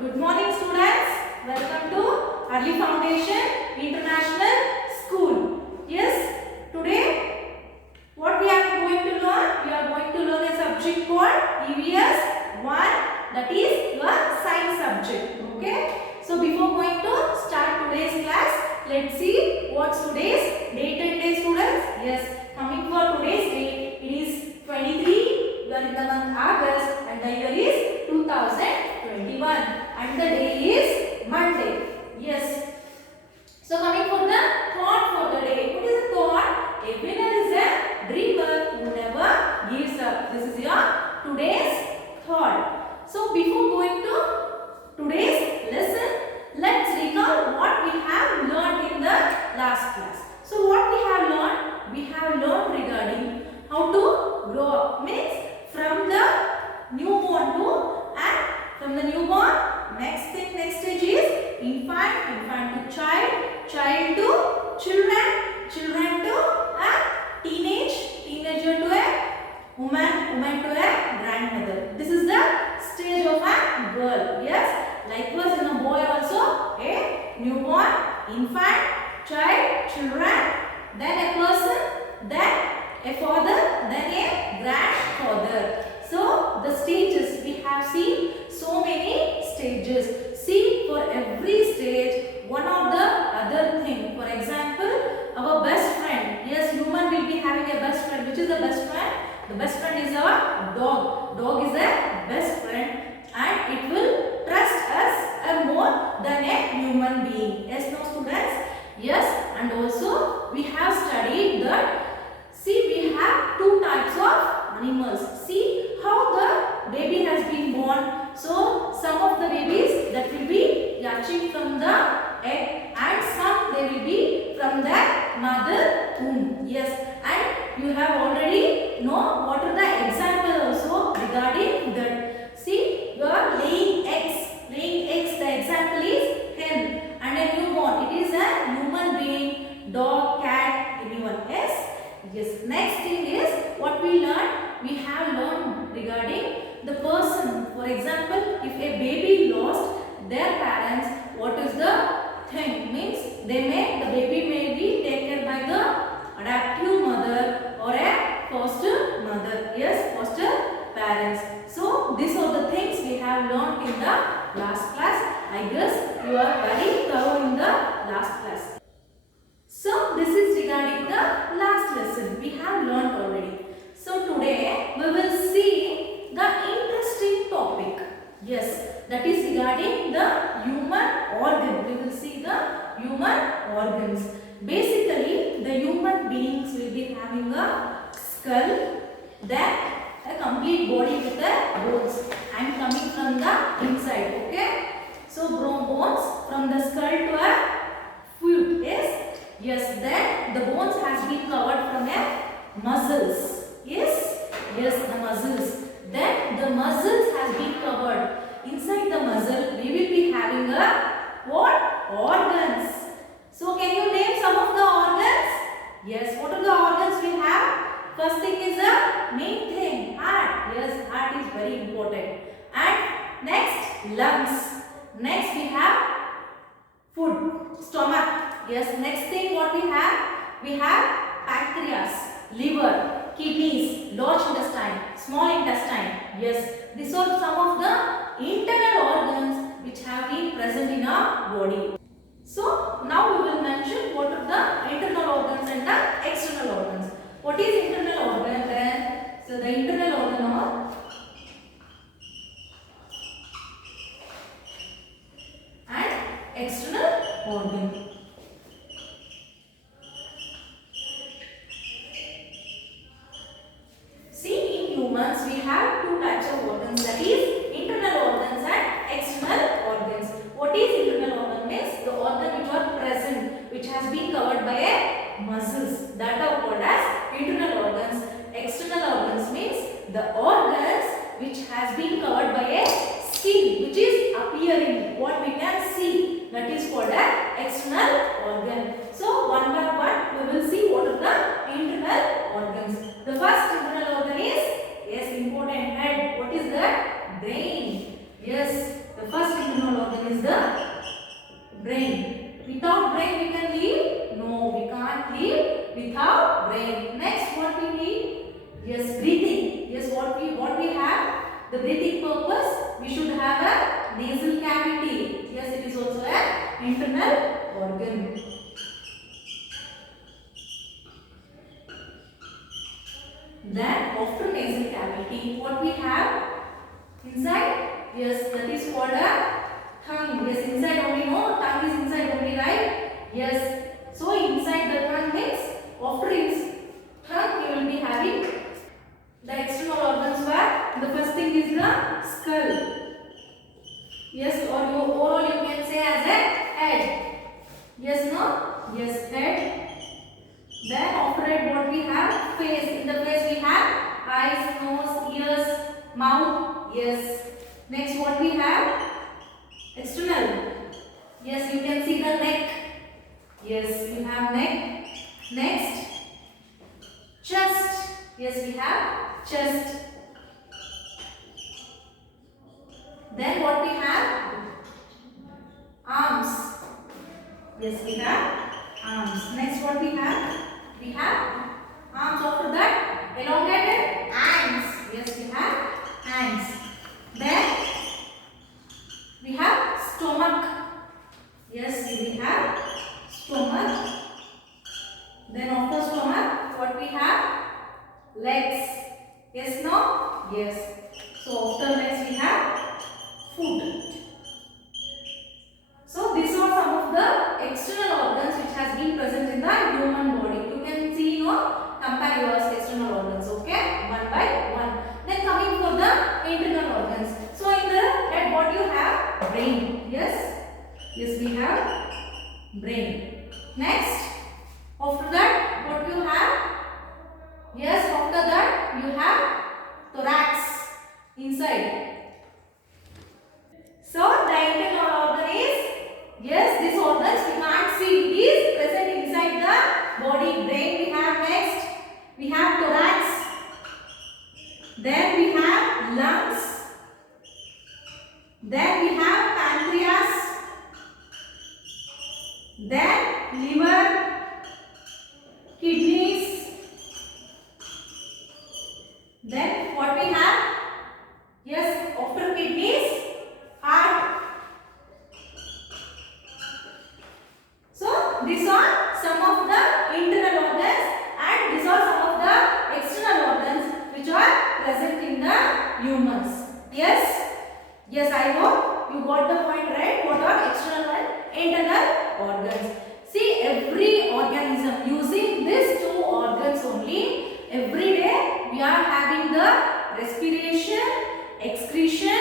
Good morning students. Welcome to Early Foundation International School. Yes, today what we are going to learn? We are going to learn a subject called EVS 1, that is your science subject. Okay. So before going to start today's class, let's see what's today's date and day students. Yes, coming for today's date, it is 23. We are in the month August and the year is 2021 and the day is Monday. Yes. So coming for the thought for the day. What is the thought? A winner is a dreamer who never gives up. This is your today's thought. So before going to today's lesson, let's recall what we have learned in the last class. So what we have learned? We have learned regarding how to grow up. Means from the newborn to and from the newborn, next stage is infant to child to children to a teenager to a woman to a grandmother. This is the stage of a girl. Yes, likewise in a boy also, a newborn, infant, child, children, then a person, then a father, then a grandfather. So the stages, we have seen so many stages. See, for every stage, one of the other thing. For example, our best friend. Yes, human will be having a best friend. Which is the best friend? The best friend is our dog. Dog is a best friend and it will trust us more than a human being. Yes, no students? Yes, and also we have studied that. See, we have two types of animals. See how the baby has been born. So some of the babies that will be hatching from the egg and some they will be from the mother womb. Yes, and you have already know what are the examples also regarding that. See, you are laying eggs. Laying eggs, the example is hen, and a newborn, it is a human being, dog, cat, anyone. Yes. Yes. Next thing is what we learned. We have learned regarding the person. For example, if a baby lost their parents, what is the thing? Means the baby may be taken by the adoptive mother or a foster mother. Yes, foster parents. So these are the things we have learned in the last class. I guess you are very thorough in the last class. So this is regarding the last lesson we have learned already. So today we will see the interesting topic. Yes, that is regarding the human organ. We will see the human organs. Basically, the human beings will be having a skull, then a complete body with the bones. I am coming from the inside. Okay. So bones from the skull to a foot. Yes. Yes, then the bones has been covered from a muscles. Yes, the muscles. Then the muscles has been covered. Inside the muscle, we will be having a what? Organs. So can you name some of the organs? Yes, what are the organs we have? First thing is the main thing, heart. Yes, heart is very important. And next, lungs. Next we have food, stomach. Yes, next thing what we have? We have pancreas, liver, kidneys, large intestine, small intestine. Yes, these are some of the internal organs which have been present in our body. So now we will mention what are the internal organs and the external organs. What is internal organ then? So the internal organ are and external organ. Humans, we have two types of organs, that is internal organs and external organs. What is internal organ? Means the organ which are present, which has been covered by a muscles, that are called as internal organs. External organs means the organs which has been covered by a skin, which is appearing, what we can see, that is called an external organ. So one by one we will see what are the internal organs. The first internal organ is important head. What is that? Brain. Yes, the first internal Brain. Without brain we can live? No, we can't live without brain. Next, what we need? Yes, breathing. Yes, what we have? The breathing purpose, we should have a nasal cavity. Yes, it is also an internal organ. Then after nasal cavity, what we have inside? Yes, that is called a tongue. Yes, inside only, no? Tongue is inside only, right? Yes. So inside the tongue means after its tongue you will be having the external organs where the first thing is the skull. Yes, or you can say as a head. Yes, no? Yes, head. Then after it what we have? Face. In the face we have eyes, nose, ears, mouth. Yes. Next what we have? External. Yes, you can see the neck. Yes, you have neck. Next, chest. Yes, we have chest. Then what we have? Arms. Yes, we have arms. Next what we have? We have arms. After that, elongated hands. Yes, we have hands. Then we have stomach. Yes, we have stomach. Then after stomach, what we have? Legs. Yes, no? Yes. So after legs we have foot. So these are some of the external organs which has been present in the human body. You can see, compare your external organs, okay? One by one. Then coming for the internal organs. So in the head what you have? Brain. Yes? Yes, we have brain. Next, after that what you have? Yes, after that you have thorax inside. So the internal organ is, yes, these organs we can't see, it is present inside the body. Brain we have. Next we have thorax. Then we have lungs. Then we have pancreas. Then liver, kidneys. Then what we have? Yes, after kidneys, heart. So these are some of the internal organs and these are some of the external organs which are present in the humans. Yes? Yes, I hope you got the point right. What are external and internal organs? See, every organism using these two organs only, every day we are having the respiration, excretion,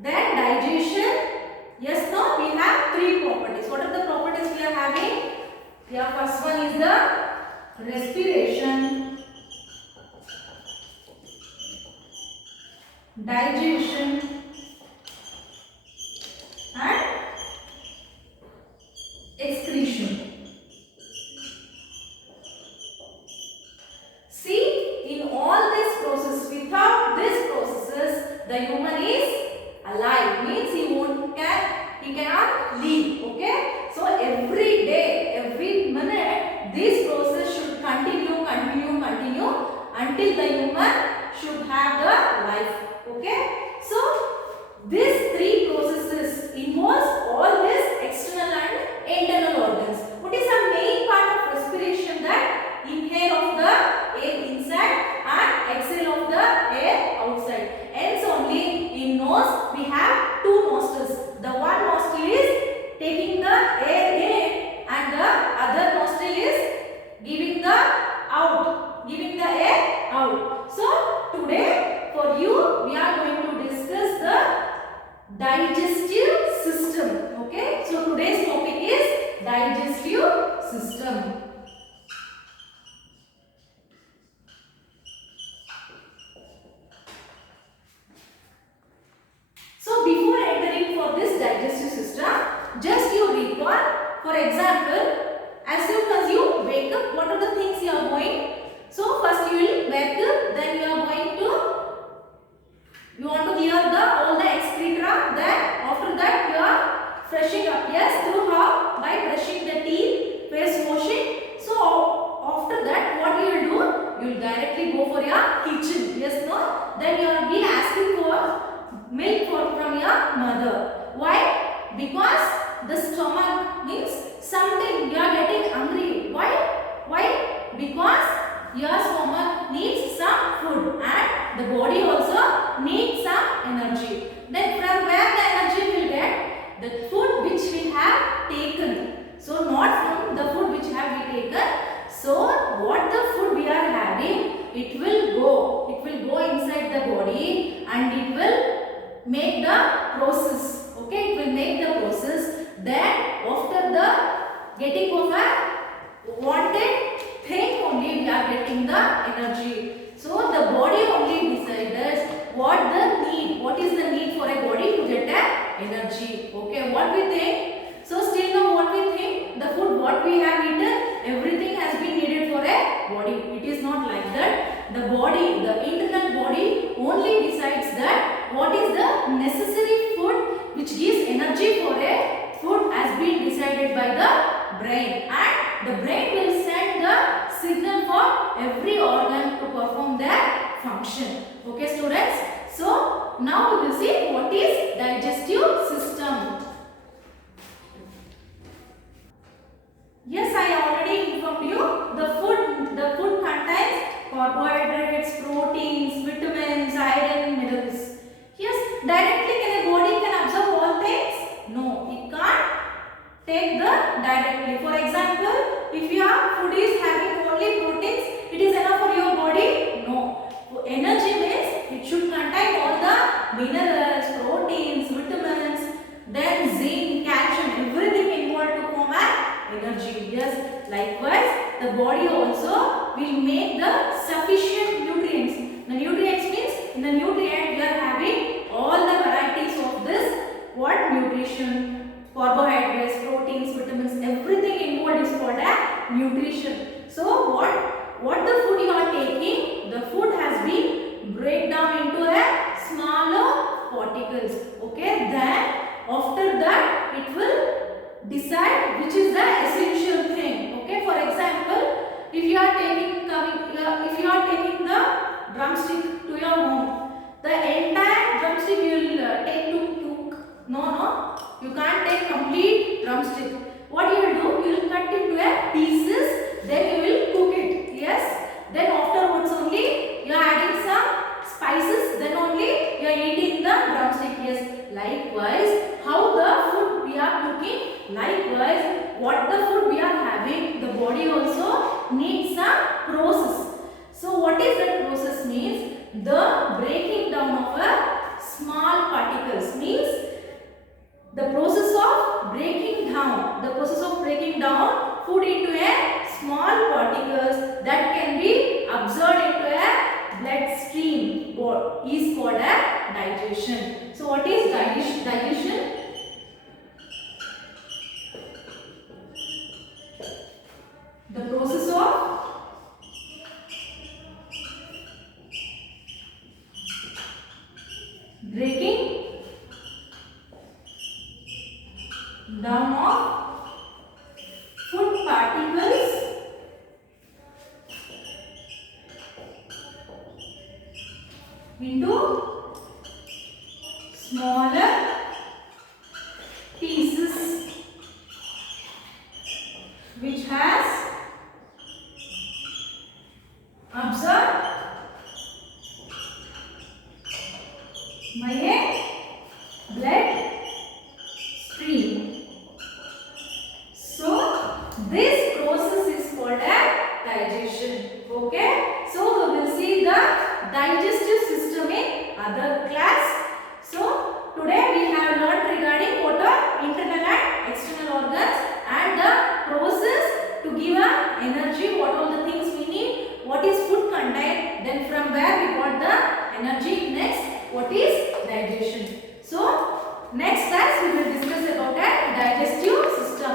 then digestion. Yes, no, we have three properties. What are the properties we are having? Yeah, first one is the respiration, digestion, and excretion. See, in all this process, without these processes, the human is alive. Means he cannot live. Okay. So every day, every minute, this process should continue until the human should have the life. Okay. So these three processes involves all these external and internal organs. What is the main part of respiration? That inhale of the air inside and exhale of the air outside. Hence only in nose we have two nostrils. The one nostril is taking the air in and the other nostril is giving the air out. So today for you we are going to discuss the digestive system. Okay, so today's topic is digestive system. So before entering for this milk from your mother. Why? Because the stomach means something you are getting hungry. Why? Why? Because your stomach needs some food and the body also needs some energy. Then from where the energy will get? The food which we have taken. So not from the food which have we taken. So what the food we are having, it will go inside the body and it will make the process. Okay, it will make the process. Then after the getting of a wanted thing only we are getting the energy. So the body only decides what is the need for a body to get a energy. Okay, what we think? So still now what we think? The food what we have eaten, everything has been needed for a body. It is not like that. The body, the internal body only decides that what is the necessary food which gives energy for a food has been decided by the brain, and the brain will send the signal for every organ to perform their function. Okay students, so now we will see what is digestive system. Yes, I already informed you the food contains carbohydrates, proteins, vitamins, iron, minerals. Yes, directly can a body can absorb all things? No, it can't take the directly. For example, if your food is having only proteins, it is enough for your body? No. Energy means it should contain all the minerals, proteins, vitamins, then zinc, calcium, everything involved to form an energy. Yes, likewise, the body also will make the sufficient nutrients. The nutrients means in the nutrient we are having all the varieties of this what nutrition, carbohydrates, proteins, vitamins, everything involved is called a nutrition. So what the food you are taking, the food has been break down into a smaller particles. Okay, then after that it will decide which is the essential thing. Okay, for example, if you are taking the drumstick to your home, the entire drumstick you will take to cook. No, you can't take complete drumstick. What you will do? You will cut into a pieces, then you will cook it. Yes. Then afterwards only you are adding some spices. Then only you are eating the drumstick. Yes. Likewise, how the food we are cooking. Likewise, what the food we are having, the body also needs some process. So what is that process means? The breaking down of a small particles means the process of breaking down food into a small particles that can be absorbed into a blood stream is called a digestion. So what is digestion? The process of breaking down of food particles into smaller pieces which has absorbed by a blood stream. So this process is called a digestion. Okay, so we will see the digestive system in other class. So today we have learned regarding what are internal and external organs and the process to give a energy, what all the things we need, what is food contain, then from where we got the energy. Next, what is digestion. So next class we will discuss about a digestive system.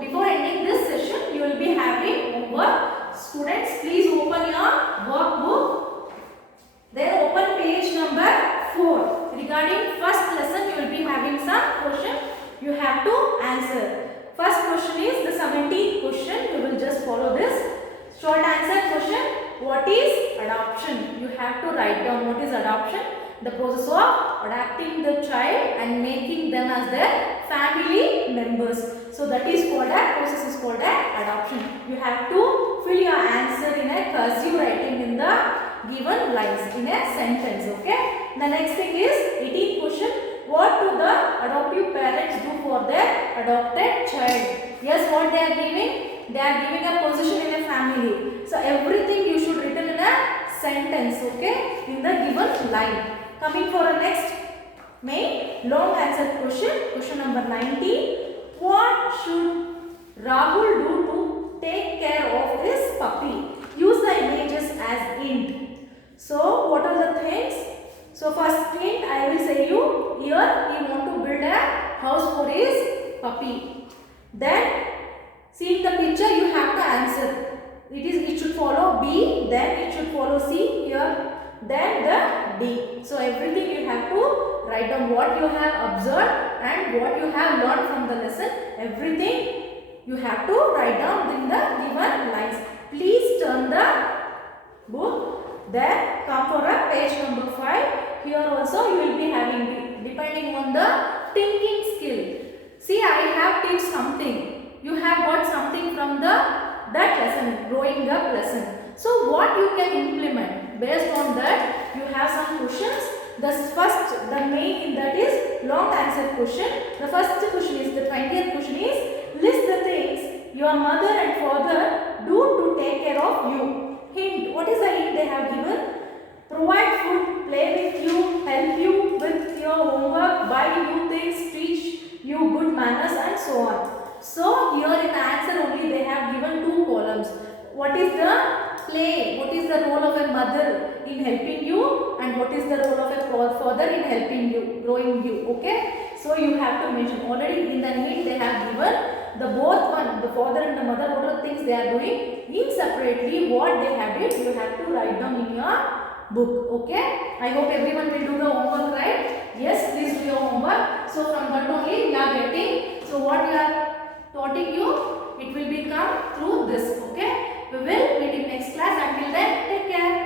Before ending this session, you will be having homework. Students, please open your workbook. Then open page number 4. Regarding first lesson, you will be having some question you have to answer. First question is the 17th question. You will just follow this. Short answer question. What is adoption? You have to write down what is adoption. the process of adapting the child and making them as their family members. So that is called a process is called a adoption. You have to fill your answer in a cursive writing in the given lines in a sentence. Okay. The next thing is 18th question. What do the adoptive parents do for their adopted child? Yes, what they are giving? They are giving a position in a family. So everything you should written in a sentence, okay, in the given line. Coming for a next main long answer question. Question number 19. What should Rahul do to take care of his puppy? Use the images as hint. So what are the things? So first hint I will say you, here he want to build a house for his puppy. Then see in the picture you have to answer. It should follow B, then it should follow C here, then the D. So everything you have to write down what you have observed and what you have learned from the lesson. Everything you have to write down in the given lines. Please turn the book. Then come for a page number 5. Here also you will be having, depending on the thinking skill. See, I have teach something. You have got something from that lesson, growing up lesson. So what you can implement? Based on that, you have some questions. The main in that is long answer question. The first question is, the 20th question is, list the things your mother and father do to take care of you. Hint, what is the hint they have given? Provide food, play with you, help you with your homework, buy you things, teach you good manners and so on. So here in the answer only they have given 2 columns. What is the play? What is the role of a mother in helping you, and what is the role of a father in helping you, growing you? Okay. So you have to mention already in the hint they have given the both one, the father and the mother, what are the things they are doing. In separately what they have did, you have to write down in your book. Okay. I hope everyone will do the homework, right? Yes, please do your homework. So from that only we are getting. So what we are taught you, it will become through this.